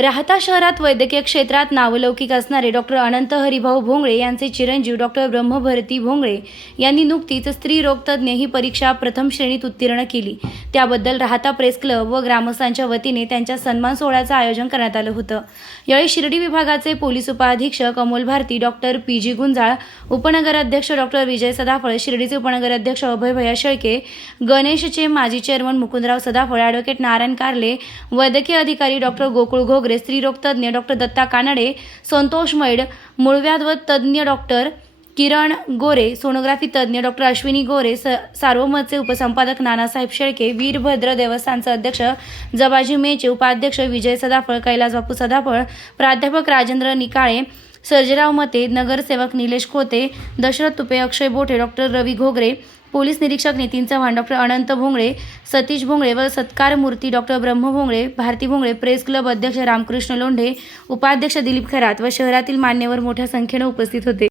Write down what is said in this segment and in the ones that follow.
राहता शहरात वैद्यकीय क्षेत्रात नावलौकिक असणारे डॉक्टर अनंत हरिभाऊ भोंगळे यांचे चिरंजीव डॉक्टर ब्रह्मभरती भोंगळे यांनी नुकतीच स्त्री रोगतज्ञ ही परीक्षा प्रथम श्रेणीत उत्तीर्ण केली। त्याबद्दल राहता प्रेस क्लब व ग्रामस्थांच्या वतीने त्यांच्या सन्मान सोहळ्याचं आयोजन करण्यात आलं होतं। यावेळी शिर्डी विभागाचे पोलीस उपअधीक्षक अमोल भारती, डॉक्टर पी.जी. गुंजाळ, उपनगर अध्यक्ष डॉक्टर विजय सदाफळ, शिर्डीचे उपनगर अध्यक्ष अभय भैया शेळके, गणेशचे माजी चेअरमन मुकुंदराव सदाफळ, ॲडव्होकेट नारायण कारले, वैद्यकीय अधिकारी डॉक्टर गोकुळ घोगरे, स्त्रीरोग तज्ञ डॉक्टर दत्ता कानडे, संतोष मैड, मूळव्याध व तज्ञ डॉक्टर किरण गोरे, सोनोग्राफी तज्ञ डॉक्टर अश्विनी गोरे, सार्वमतचे उपसंपादक नानासाहेब शेळके, वीरभद्र देवस्थानचे अध्यक्ष जबाजी मेचे, उपाध्यक्ष विजय सदाफळ, कैलास बापू सदाफळ, प्राध्यापक राजेंद्र निकाळे, सर्जेराव मते, नगरसेवक निलेश खोते, दशरथ तुपे, अक्षय बोठे, डॉक्टर रवी घोगरे, पोलीस निरीक्षक नितीन चव्हाण, डॉक्टर अनंत भोंगळे, सतीश भोंगळे व सत्कार मूर्ती डॉक्टर ब्रह्म भोंगळे, भारती भोंगळे, प्रेस क्लब अध्यक्ष रामकृष्ण लोंढे, उपाध्यक्ष दिलीप खरात व शहरातील मान्यवर मोठ्या संख्येने उपस्थित होते।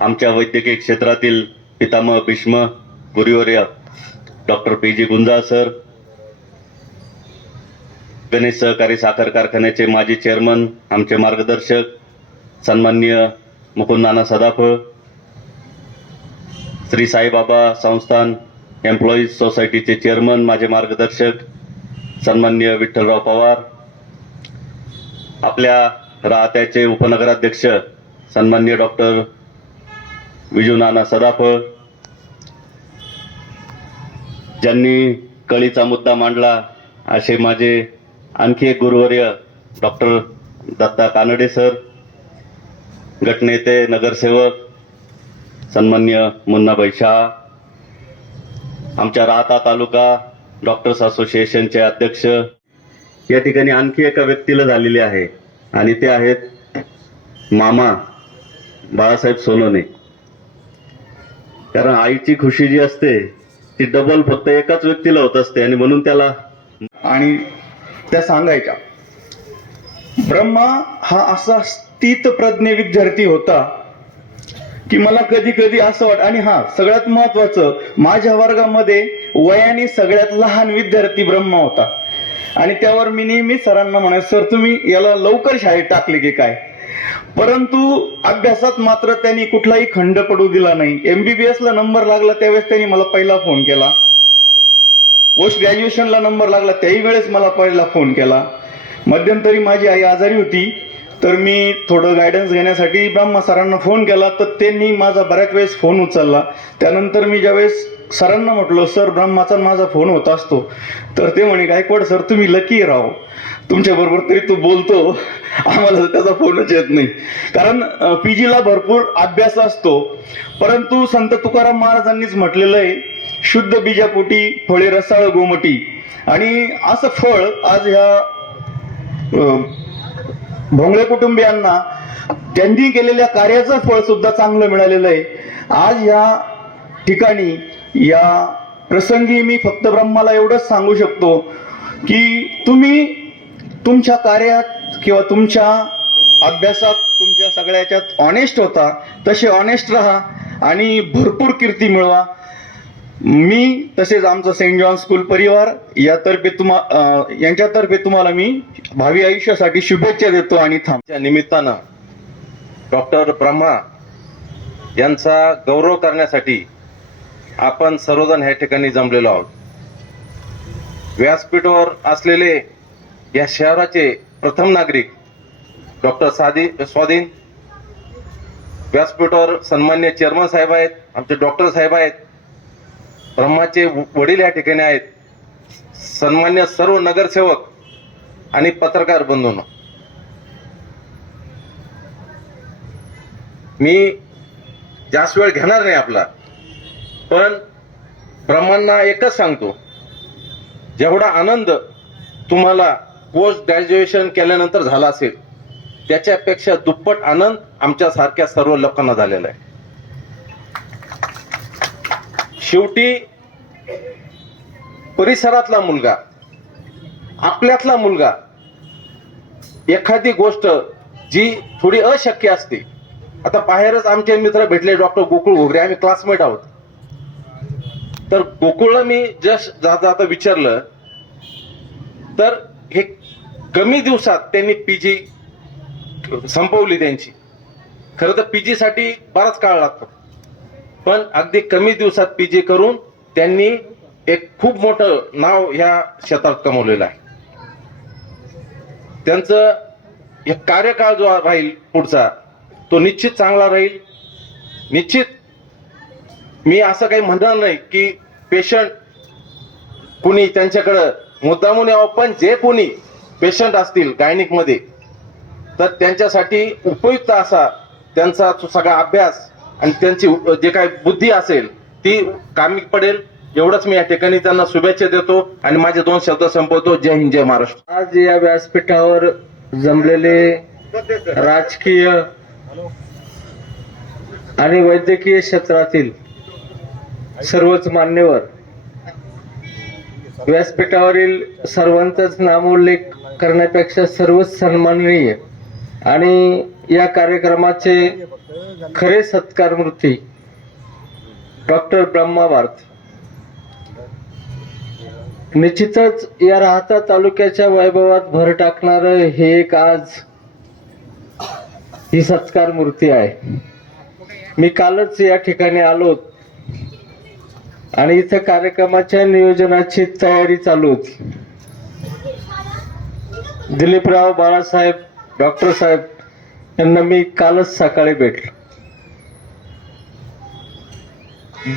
आमच्या वैद्यकीय क्षेत्रातील पितामह भीष्म गुरुवर्य doctor P G. Gunjal sir, Ganesh सहकारी साखर कारखान्याचे माजी चेअरमन, आमचे मार्गदर्शक सन्माननीय मुकुंद सदाफळ, श्री साईबाबा संस्थान एम्प्लॉईज सोसायटीचे चेअरमन, माझे मार्गदर्शक सन्माननीय विठ्ठलराव पवार, आपल्या राहत्याचे उपनगराध्यक्ष सन्माननीय डॉक्टर विजू नाना सदाफळ, ज्यांनी कळीचा मुद्दा मांडला असे माझे आणखी एक गुरुवर्य डॉक्टर दत्ता कानडे सर, गटनेते नगरसेवक सन्मान्य मुन्नाभाई शाह, आमच्या राहता तालुका डॉक्टर्स असोसिएशनचे अध्यक्ष, या ठिकाणी आणखी एका व्यक्तीला झालेले आहे आणि ते आहेत मामा बाळासाहेब सोनोने। कारण आईची खुशी जी असते ती डबल फक्त एकाच व्यक्तीला होत असते आणि म्हणून त्याला आणि त्या सांगायच्या ब्रह्मा हा असा स्थितप्रज्ञ विद्यार्थी होता की मला कधी कधी असं वाटत। आणि हा सगळ्यात महत्वाचं, माझ्या वर्गामध्ये वयाने सगळ्यात लहान विद्यार्थी ब्रह्मा होता आणि त्यावर मी नेहमी सरांना म्हणायचं, सर तुम्ही याला लवकर शाळेत टाकले की काय? परंतु अभ्यासात मात्र त्यांनी कुठलाही खंड पडू दिला नाही। MBBS ला नंबर लागला त्यावेळेस त्यांनी मला पहिला फोन केला, पोस्ट ग्रॅज्युएशनला नंबर लागला त्याही वेळेस मला पहिला फोन केला। मध्यंतरी माझी आई आजारी होती तर मी थोडं गायडन्स घेण्यासाठी ब्रह्मा सरांना फोन केला तर त्यांनी माझा बऱ्याच वेळेस फोन उचलला। त्यानंतर मी ज्यावेळेस सरांना म्हटलो, सर ब्रह्माचा माझा फोन होत असतो, तर ते म्हणे, गायकवाड सर तुम्ही लकी राहो, तुमच्या बरोबर तरी तो बोलतो, आम्हाला त्याचा फोनच येत नाही। कारण PGला भरपूर अभ्यास असतो, परंतु संत तुकाराम महाराजांनीच म्हटलेलं आहे, शुद्ध बीजापोटी फळे रसाळ गोमटी। आणि असं फळ आज ह्या भोंगळे कुटुंबियांना त्यांनी केलेल्या कार्याचं फळ सुद्धा चांगलं मिळालेलं आहे। आज या ठिकाणी या प्रसंगी मी फक्त ब्रह्माला एवढंच सांगू शकतो की तुम्ही तुमच्या कार्यात किंवा तुमच्या अभ्यासात तुमच्या सगळ्याच्यात ऑनेस्ट होता, तसे ऑनेस्ट राहा आणि भरपूर कीर्ती मिळवा। मी तसेच आमचा सेंट जॉन स्कूल परिवार यांच्यातर्फे तुम्हाला मी भावी आयुष्यासाठी शुभेच्छा देतो आणि त्या निमित्तानं डॉक्टर ब्रह्मा यांचा गौरव करण्यासाठी आपण सर्वजण ह्या ठिकाणी जमलेलो आहोत। व्यासपीठावर असलेले या शहराचे प्रथम नागरिक डॉक्टर स्वाधीन, व्यासपीठावर सन्मान्य चेअरमन साहेब आहेत, आमचे डॉक्टर साहेब आहेत, ब्रह्माचे वडील या ठिकाणी आहेत, सन्मान्य सर्व नगरसेवक आणि पत्रकार बंधूंनो, मी जास्त वेळ घेणार नाही आपला, पण ब्रह्मांना एकच सांगतो, जेवढा आनंद तुम्हाला पोस्ट ग्रॅज्युएशन केल्यानंतर झाला असेल त्याच्यापेक्षा दुप्पट आनंद आमच्या सारख्या सर्व लोकांना झालेला आहे। शेवटी परिसरातला मुलगा, आपल्यातला मुलगा एखादी गोष्ट जी थोडी अशक्य असते, आता बाहेरच आमचे मित्र भेटले डॉक्टर गोकुळ घोगरे, आम्ही क्लासमेट आहोत, तर गोकुळला मी जस्ट जाता विचारलं तर हे कमी दिवसात त्यांनी पीजी संपवली त्यांची. खरं तर पीजी साठी बराच काळ लागतो, पण अगदी कमी दिवसात पीजी करून त्यांनी एक खूप मोठं नाव ह्या क्षेत्रात कमवलेलं आहे. त्यांचं एक कार्यकाळ जो राहील पुढचा तो निश्चित चांगला राहील. निश्चित मी असं काही म्हणणार नाही की पेशंट कुणी त्यांच्याकडं मुद्दामून यावं, पण जे कोणी पेशंट असतील गायनिक मध्ये तर त्यांच्यासाठी उपयुक्त असा त्यांचा तो सगळा अभ्यास आणि त्यांची जे काही बुद्धी असेल ती कामी पडेल एवढंच मी या ठिकाणी त्यांना शुभेच्छा देतो आणि माझे 2 शब्द संपवतो. जय हिंद, जय महाराष्ट्र. आज या व्यासपीठावर जमलेले राजकीय आणि वैद्यकीय क्षेत्रातील सर्वच मान्यवर, व्यासपीठावरील सर्वांचाच नामोल्लेख करण्यापेक्षा सर्वच सन्माननीय आणि या कार्यक्रमाचे खरे सत्कारमूर्ती डॉक्टर ब्रह्मा भारती, निश्चितच या राहता तालुक्याच्या वैभवात भर टाकणारं हे एक आज ही सत्कार मूर्ती आहे. मी कालच या ठिकाणी आलो आणि इथं कार्यक्रमाच्या नियोजनाची तयारी चालू होती. दिलीपराव बाळासाहेब डॉक्टर साहेब यांना मी कालच सकाळी भेटलो.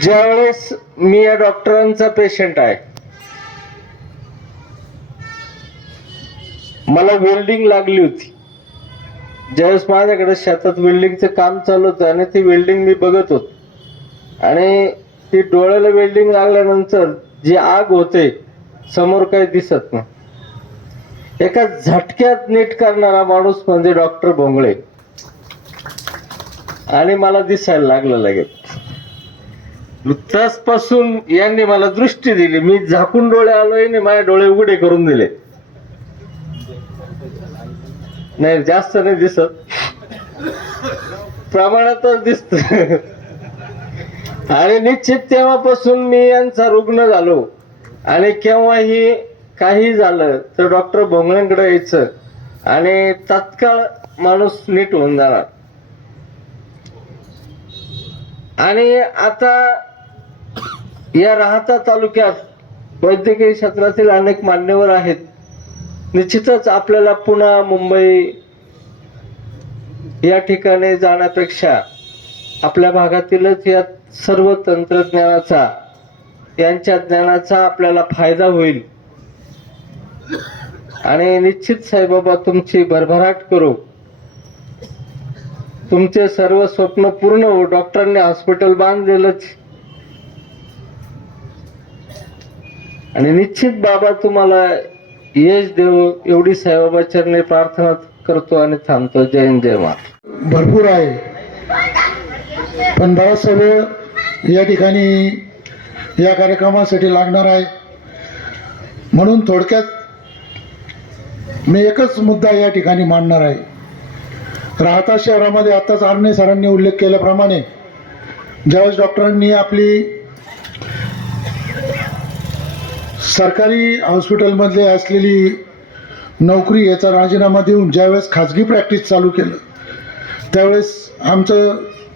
ज्यावेळेस मी या डॉक्टरांचा पेशंट आहे, मला वेल्डिंग लागली होती. ज्यावेळेस माझ्याकडे शेतात वेल्डिंगचं काम चालू होतं आणि ती वेल्डिंग मी बघत होतो आणि ती डोळ्याला वेल्डिंग लागल्यानंतर जी आग होते समोर काही दिसत नाही. एका झटक्यात नीट करणारा माणूस म्हणजे डॉक्टर भोंगळे आणि मला दिसायला लागलं लगेच. तासपासून यांनी मला दृष्टी दिली. मी झाकून डोळे आलोय आणि माझे डोळे उघडे करून दिले. नाही जास्त नाही दिसत, प्रमाणातच दिसत. आणि निश्चित तेव्हापासून मी यांचा रुग्ण झालो आणि केव्हाही काही झालं तर डॉक्टर भोंगळेंकडे यायचं आणि तात्काळ माणूस नीट होऊन जाणार. आणि आता या राहता तालुक्यात वैद्यकीय क्षेत्रातील अनेक मान्यवर आहेत. निश्चितच आपल्याला पुन्हा मुंबई या ठिकाणी जाण्यापेक्षा आपल्या भागातीलच या सर्व तंत्रज्ञानाचा, यांच्या ज्ञानाचा आपल्याला फायदा होईल. आणि निश्चित साईबाबा तुमची भरभराट करू, तुमचे सर्व स्वप्न पूर्ण हो. डॉक्टरांनी हॉस्पिटल बांधलेलंच आणि निश्चित बाबा तुम्हाला यश देव एवढी साईबाबा चरणी प्रार्थना करतो आणि थांबतो. जय हिंद, जय महाराष्ट्र. भरपूर आहे, पण बराचसा वेळ या ठिकाणी या कार्यक्रमासाठी लागणार आहे. म्हणून थोडक्यात मी एकच मुद्दा या ठिकाणी मांडणार आहे. राहता शहरामध्ये आताच आरणे सरांनी उल्लेख केल्याप्रमाणे ज्यावेळेस डॉक्टरांनी आपली सरकारी हॉस्पिटलमध्ये असलेली नोकरी याचा राजीनामा देऊन ज्यावेळेस खाजगी प्रॅक्टिस चालू केलं त्यावेळेस आमचं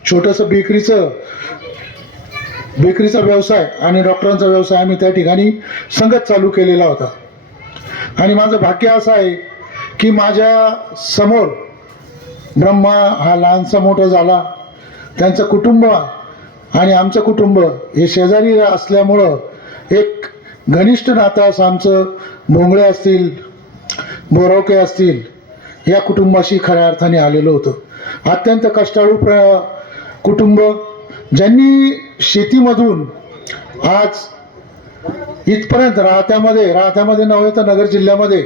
छोटंसं बेकरीचा व्यवसाय आणि डॉक्टरांचा व्यवसाय आम्ही त्या ठिकाणी संगत चालू केलेला होता. आणि माझं भाग्य असं आहे की माझ्या समोर ब्रह्मा हा लहानसा मोठा झाला. त्यांचं कुटुंब आणि आमचं कुटुंब हे शेजारी असल्यामुळं एक घनिष्ठ नातं असं आमचं भोंगळे असतील, बोरावके असतील या कुटुंबाशी खऱ्या अर्थाने आलेलं होतं. अत्यंत कष्टाळू कुटुंब, ज्यांनी शेतीमधून आज इथपर्यंत राहत्यामध्ये नव्हे तर नगर जिल्ह्यामध्ये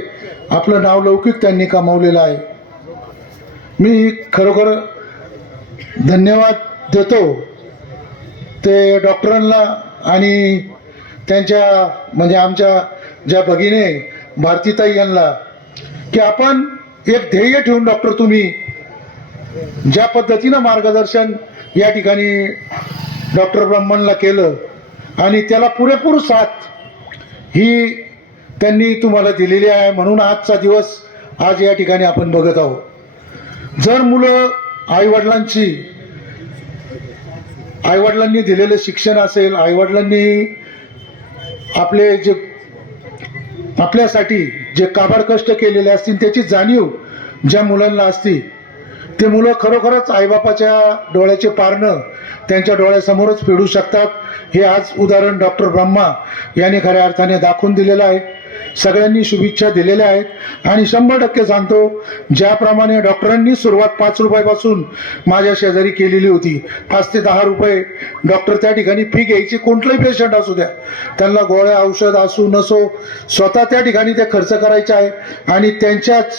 आपलं नाव लौकिक त्यांनी कमावलेलं आहे. मी खरोखर धन्यवाद देतो ते डॉक्टरांना आणि त्यांच्या म्हणजे आमच्या ज्या भगिनी भारतीताई यांना की आपण एक ध्येय ठेवून डॉक्टर तुम्ही ज्या पद्धतीनं मार्गदर्शन या ठिकाणी डॉक्टर ब्रह्मनला केलं आणि त्याला पुरेपूर साथ ही त्यांनी तुम्हाला दिलेली आहे. म्हणून आजचा दिवस आज या ठिकाणी आपण बघत आहोत. जर मुलं आईवडिलांनी दिलेलं शिक्षण असेल, आईवडिलांनी आपल्यासाठी जे काबाड कष्ट केलेले असतील त्याची जाणीव ज्या मुलांना असती, ते मुलं खरोखरच आईबापाच्या डोळ्याचे पारणं त्यांच्या डोळ्यासमोरच फेडू शकतात. हे आज उदाहरण डॉक्टर ब्रह्मा यांनी खऱ्या अर्थाने दाखवून दिलेलं आहे. सगळ्यांनी शुभेच्छा दिलेल्या आहेत आणि 100% सांगतो, ज्याप्रमाणे डॉक्टरांनी सुरुवात 5 रुपयापासून माझ्या शेजारी केलेली होती, 5 ते 10 रुपये डॉक्टर त्या ठिकाणी फी घ्यायची. कोणतंही पेशंट असू द्या, त्यांना गोळ्या औषध असू नसो, स्वतः त्या ठिकाणी ते खर्च करायचे आहे. आणि त्यांच्याच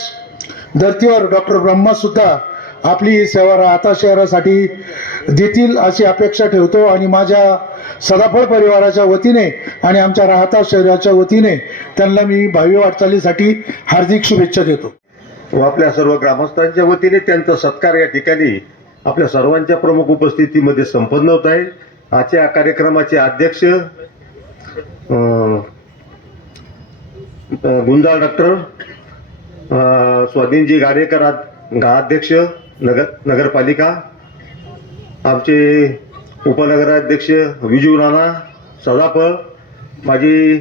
धर्तीवर डॉक्टर ब्रह्मा सुद्धा आपली ही सेवा राहता शहरासाठी देतील अशी अपेक्षा ठेवतो. आणि माझ्या सदाफळ परिवाराच्या वतीने आणि आमच्या राहता शहराच्या वतीने त्यांना मी भावी वाटचालीसाठी हार्दिक शुभेच्छा देतो. व आपल्या सर्व ग्रामस्थांच्या वतीने त्यांचा सत्कार या ठिकाणी आपल्या सर्वांच्या प्रमुख उपस्थितीमध्ये संपन्न होत आहे. आजच्या कार्यक्रमाचे अध्यक्ष गुंजाळ डॉक्टर स्वाधीनजी गाडेकर, गावाध्यक्ष नगरपालिका, आमचे उपनगराध्यक्ष विजू राणा सदाफळ, माजी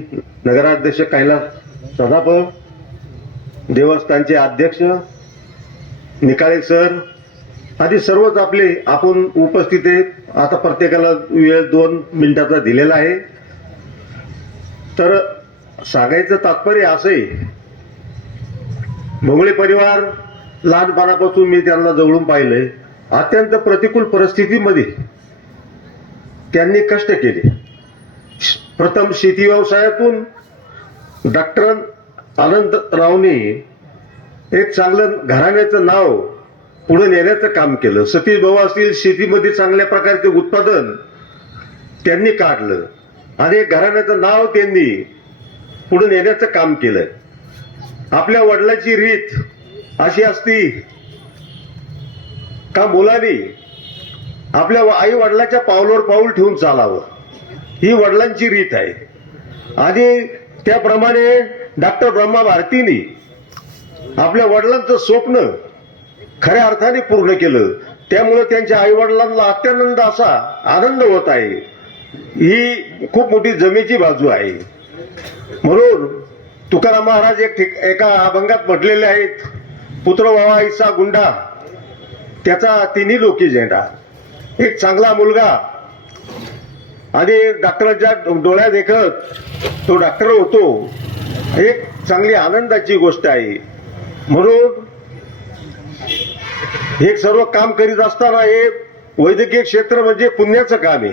नगराध्यक्ष कैलास सदाफळ, देवस्थानचे अध्यक्ष निकाळे सर आदी सर्वच आपण उपस्थित आहेत. आता प्रत्येकाला वेळ 2 मिनिटाचा दिलेला आहे. तर सांगायचं तात्पर्य असं आहे, भोंगळे परिवार लहानपणापासून मी त्यांना जवळून पाहिलंय. अत्यंत प्रतिकूल परिस्थितीमध्ये त्यांनी कष्ट केले. प्रथम शेती व्यवसायातून डॉक्टर आनंदरावने एक चांगलं घराण्याचं नाव पुढे नेण्याचं काम केलं. सतीश भाऊ असतील, शेतीमध्ये चांगल्या प्रकारचे उत्पादन त्यांनी काढलं आणि घराण्याचं नाव त्यांनी पुढे नेण्याचं काम केलं. आपल्या वडिलांची रीत अशी असती का मुलांनी आपल्या आई वडिलांच्या पावलावर पाऊल ठेवून चालावं, ही वडिलांची रीत आहे. आणि त्याप्रमाणे डॉक्टर ब्रह्मा भारतींनी आपल्या वडिलांचं स्वप्न खऱ्या अर्थाने पूर्ण केलं. त्यामुळे त्यांच्या आई वडिलांना अत्यानंद असा आनंद होत आहे. ही खूप मोठी जमेची बाजू आहे. म्हणून तुकाराम महाराज एका अभंगात म्हटलेले आहेत, पुत्र व्हावा ऐसा गुंडा त्याचा तिन्ही लोकी झेंडा. एक चांगला मुलगा आणि डॉक्टरांच्या डोळ्यात देखत तो डॉक्टर होतो, एक चांगली आनंदाची गोष्ट आहे. म्हणून हे सर्व काम करीत असताना हे वैद्यकीय क्षेत्र म्हणजे पुण्याचं काम आहे.